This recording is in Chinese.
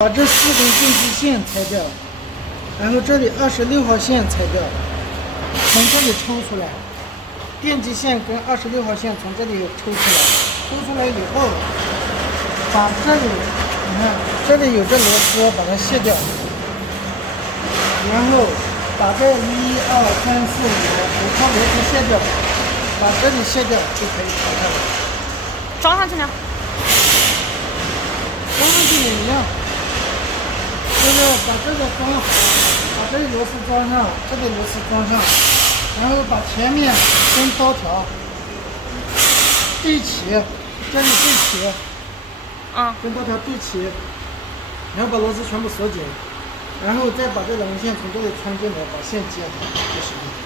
把这4根电极线拆掉，然后这里26号线拆掉，从这里抽出来，电极线跟26号线从这里抽出来，抽出来以后，把这里，你看这里有这螺丝，把它卸掉，然后把这1、2、3、4、5套螺丝卸掉，把这里卸掉就可以拆开了。装上去呢？装上去也一样。就是把这个装好，把这里螺丝装上，这里螺丝装上，然后把前面跟刀条对齐，这里对齐，跟刀条对齐，然后把螺丝全部锁紧，然后再把这两根线从这里穿进来，把线接好就行了。